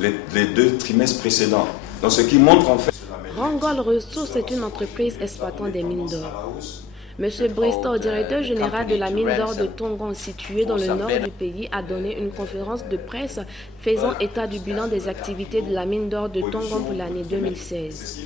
les 2 trimestres précédents. Donc ce qui montre en fait... Rongol Resources est une entreprise exploitant des mines d'or. Monsieur Bristow, directeur général de la mine d'or de Tongon, située dans le nord du pays, a donné une conférence de presse faisant état du bilan des activités de la mine d'or de Tongon pour l'année 2016.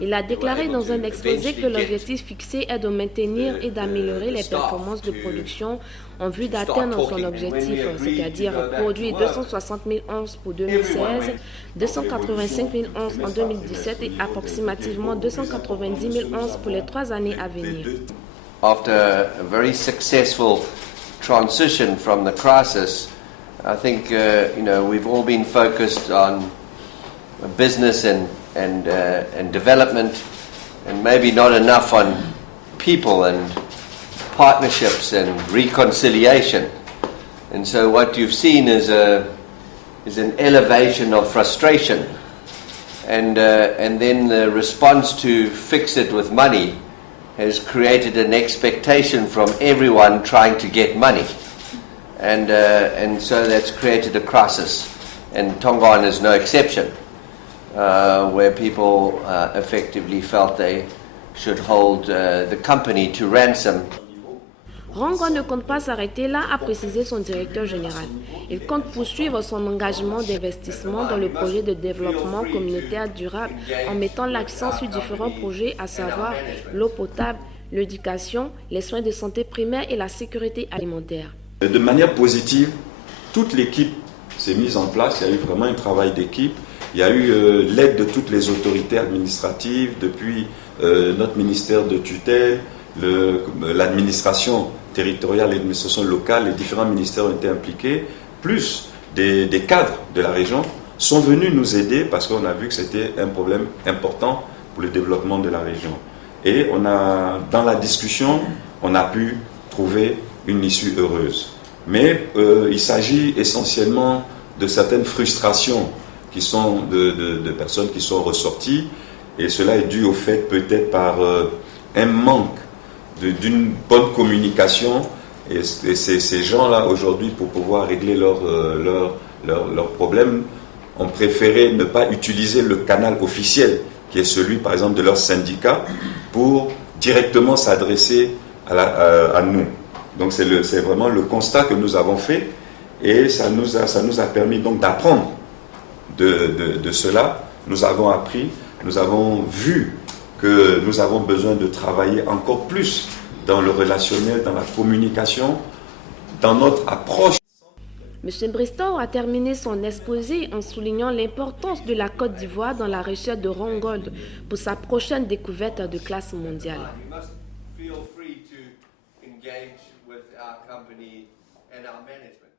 Il a déclaré dans un exposé que l'objectif fixé est de maintenir et d'améliorer les performances de production en vue d'atteindre son objectif, c'est-à-dire produire 260 000 onces pour 2016, 285 000 onces en 2017 et approximativement 290 000 onces pour les 3 années à venir. After a very successful transition from the crisis, I think we've all been focused on business and development, and maybe not enough on people and partnerships and reconciliation. And so what you've seen is an elevation of frustration, and then the response to fix it with money has created an expectation from everyone trying to get money, and so that's created a crisis, and Tongon is no exception, where people effectively felt they should hold the company to ransom. Rongon ne compte pas s'arrêter là, a précisé son directeur général. Il compte poursuivre son engagement d'investissement dans le projet de développement communautaire durable en mettant l'accent sur différents projets, à savoir l'eau potable, l'éducation, les soins de santé primaire et la sécurité alimentaire. De manière positive, toute l'équipe s'est mise en place, il y a eu vraiment un travail d'équipe. Il y a eu l'aide de toutes les autorités administratives, depuis notre ministère de tutelle, l'administration territoriale, l'administration locale, les différents ministères ont été impliqués, plus des cadres de la région sont venus nous aider parce qu'on a vu que c'était un problème important pour le développement de la région. Et dans la discussion, on a pu trouver une issue heureuse. Mais il s'agit essentiellement de certaines frustrations qui sont de personnes qui sont ressorties, et cela est dû au fait peut-être par un manque d'une bonne communication, et ces gens-là aujourd'hui, pour pouvoir régler leurs problèmes, ont préféré ne pas utiliser le canal officiel qui est celui par exemple de leur syndicat pour directement s'adresser à nous. Donc c'est vraiment le constat que nous avons fait, et ça nous a permis donc d'apprendre de cela. Nous avons appris, nous avons vu que nous avons besoin de travailler encore plus dans le relationnel, dans la communication, dans notre approche. M. Bristow a terminé son exposé en soulignant l'importance de la Côte d'Ivoire dans la recherche de Rongold pour sa prochaine découverte de classe mondiale. You must feel free to engage with our company and our management.